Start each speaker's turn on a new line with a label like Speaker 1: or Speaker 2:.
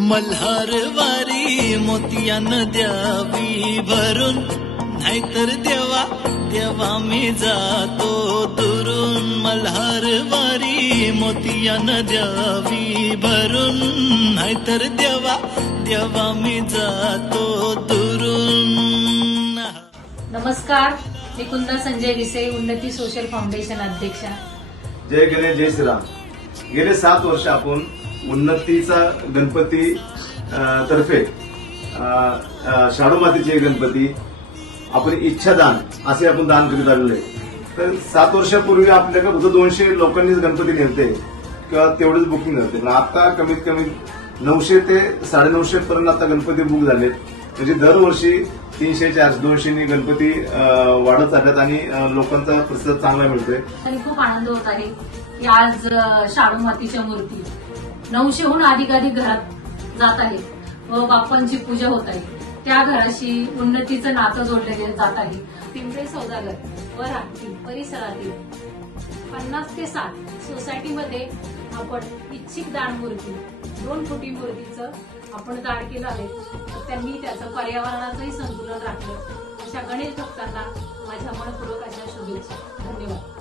Speaker 1: मल्हार वारी मोतियान द्यावी भरून. नाहीतर देवा देवा मी जातो दुरून. मल्हार वारी मोतियान द्यावी भरून. नाहीतर देवा देवा मी जातो दुरून.
Speaker 2: नमस्कार मी कुंदा संजय विसे उन्नती सोशल फाउंडेशन अध्यक्षा.
Speaker 3: जय गणेश जय श्रीराम. गेले सात वर्ष आपण उन्नतीचा गणपती तर्फे अ, शाडू मातीचे गणपती आपण इच्छादान असे आपण दान करीत आलेलो आहे. तर सात वर्षापूर्वी आपल्याकडे फक्त दोनशे लोकांनीच गणपती नेते किंवा तेवढेच बुकिंग होते पण आता कमीत कमी नऊशे ते साडेनऊशे पर्यंत आता गणपती बुक झालेत. म्हणजे दरवर्षी तीनशे चारशे दोनशेनी गणपती वाढत चालल्यात आणि लोकांचा प्रतिसाद चांगला मिळतोय.
Speaker 2: खूप आनंद होत आहे. की आज शाडू मातीच्या मूर्ती. नऊशेहून अधिकाधिक घरात जात आहेत. व बाप्पांची पूजा होत आहे. त्या घराशी उन्नतीचं नातं जोडले जात आहे. पिंपळे सौदागर व राखी परिसरातील पन्नास ते साठ सोसायटीमध्ये आपण इच्छिक दान मूर्ती दोन फुटी मूर्तीचं आपण दान केलं आहे. त्यांनी त्याचं पर्यावरणाचंही संतुलन राखलं. अशा गणेश भक्तांना माझ्या मनपूर्वक अशा शुभेच्छा. धन्यवाद.